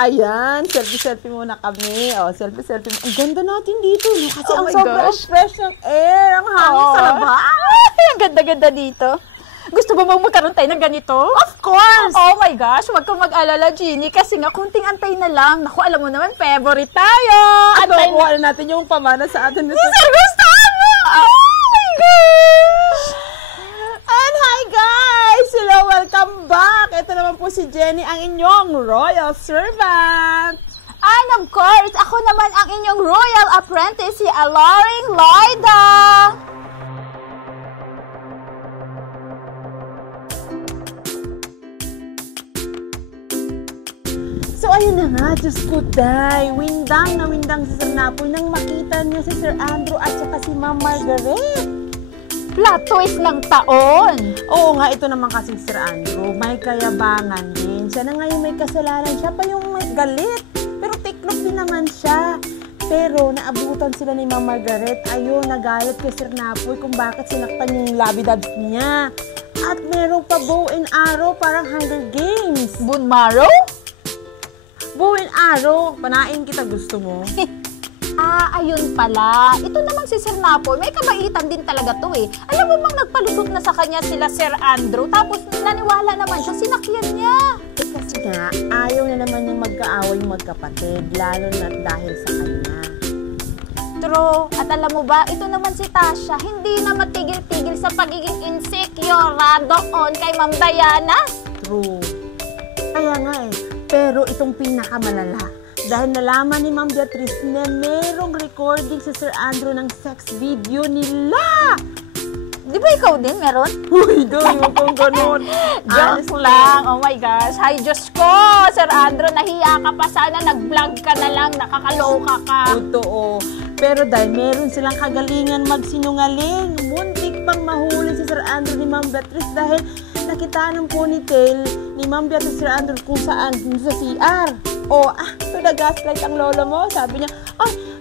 Ayan, selfie-selfie muna kami. O, selfie-selfie muna. Ang ganda natin dito. No? Kasi Oh ang my sobrang gosh. fresh ng air. Ang hangin sa labas. Ay, ang ganda-ganda dito. Gusto mo bang magkaroon tayo ng ganito? Of course! Oh my gosh, huwag kang mag-alala, Jeannie, kasi nga kunting antay na lang. Naku, alam mo naman, favorite tayo. At kuha na natin yung pamana sa atin. Sir Gustavo! Oh my gosh! And hi guys! Hello, welcome back! Ito naman po si Jenny, ang inyong royal servant. And of course, ako naman ang inyong royal apprentice, si Alaring Loida. So ayun na nga, Diyos ko day, windang na windang si Sir Napoy nang makita niya si Sir Andrew at saka si Ma'am Margaret. Plot twist ng taon. Oo nga, ito naman kasi si Sir Andrew, may kayabangan din. Siya na ngayon may kasalanan, siya pa yung may galit. Pero tiklop din naman siya. Pero naabutan sila ni Ma'am Margaret, ayun, nagalit kay Sir Napoy kung bakit sinaktan yung labidabs niya. At merong pa bow and arrow, parang Hunger Games. Bone marrow? Bow and arrow, panain kita, gusto mo? Ayun pala. Ito naman si Sir Napoy, may kabaitan din talaga to eh. Alam mo bang nagpalusot na sa kanya sila Sir Andrew, tapos naniwala naman siya, sinakyan niya. Kasi nga, ayaw na naman yung magkaaway yung magkapatid, lalo na dahil sa kanya. True. At alam mo ba, ito naman si Tasha, hindi na matigil-tigil sa pagiging insecure doon kay Ma'am Diana. True. Kaya nga eh. Pero itong pinakamalala, dahil nalaman ni Ma'am Beatrice na merong recording sa Sir Andrew ng sex video nila. Di ba ikaw din meron? Uy, doy, huwag kong ganun. Joke lang. Oh my gosh. Hay, Diyos ko. Sir Andrew, nahiya ka pa. Sana nag-vlog ka na lang. Nakakaloka ka. Totoo. Pero dahil meron silang kagalingan magsinungaling, muntik pang mahuli si Sir Andrew ni Ma'am Beatrice dahil nakita ng ponytail ni Ma'am Beatrice Sir Andrew kung saan, sa CR. So nag-gaslight ang lola mo. Sabi niya,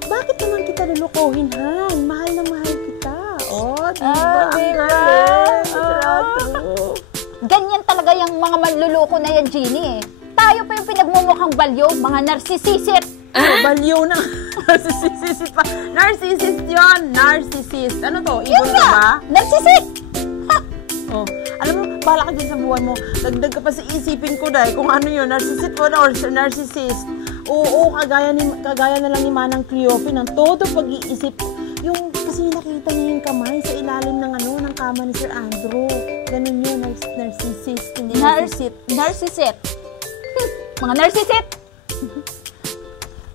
bakit naman kita lulukohin, Han? Mahal na mahal kita. Diba? Ang galing, Sir Andrew. Ganyan talaga yung mga manluloko na yan, Jeannie eh. Tayo pa yung pinagmumukhang balyo, mga narsissisit. Balyo na. Narcissist pa. Narcissist yun. Narcissist. Ano to? Ibon ka ba? Narcissist! Alam mo, bahala ka dyan sa buhay mo. Dagdag ka pa sa isipin ko dahil kung ano yun, narcissist o narcissist. Oo, kagaya na lang ni Manang Cleope ng todo pag-iisip. Yung kasi nakita niya yung kamay sa ilalim ng kama ni Sir Andrew. Ganun yun, narcissist. Hindi Narcissist. Mga narcissist!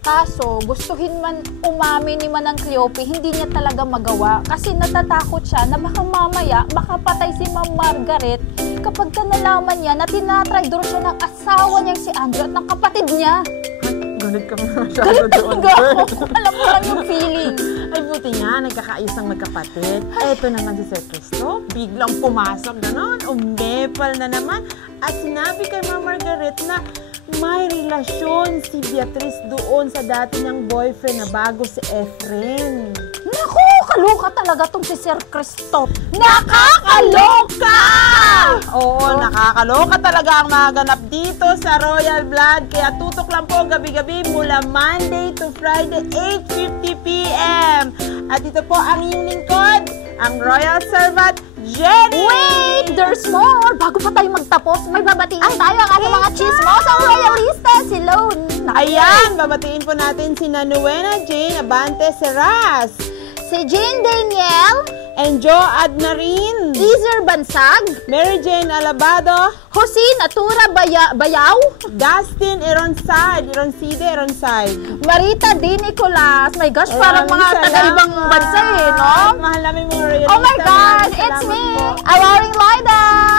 Kaso, gustuhin man umami ni Manang Cleope, hindi niya talaga magawa. Kasi natatakot siya na baka mamaya makapatay si Ma'am Margaret kapag nalaman niya na tinatraidor siya ng asawa niyang si Andrew at ng kapatid niya. Galit ka masyado doon. Alam mo lang yung feeling. Ay, buti nga, nagkakaayos ang magkapatid. Eto naman si Sir Cristo, biglang pumasok gano'n, umepal na naman. At sinabi kay Ma'am Margaret na may relasyon si Beatrice doon sa dati niyang boyfriend na bago si Efren. Naku, kaloka talaga tong si Sir Cristo. Nakakaloka! Oo, nakakaloka talaga ang maganap dito sa Royal Blood. Kaya tutok lang po gabi-gabi mula Monday to Friday, 8:50 p.m. At ito po ang inyong lingkod, ang Royal Servant, Jenny! Wait! There's more! Bago pa tayo magtapos, may babatiin tayo ang ating mga chismos ang royalista, si Lone. Ayan, babatiin po natin si Nanuena Jane Abante Seras, si Jane Daniel, and Joe Adnarin, Easer Bansag, Mary Jane Alabado, Jose Natura Bayaw, Dustin Ironside, Marita D. Nicolas. My gosh, parang mga taga-ibang bansa eh, no? Mahal namin mga royalista. Oh my gosh, it's me, Alaring Loida!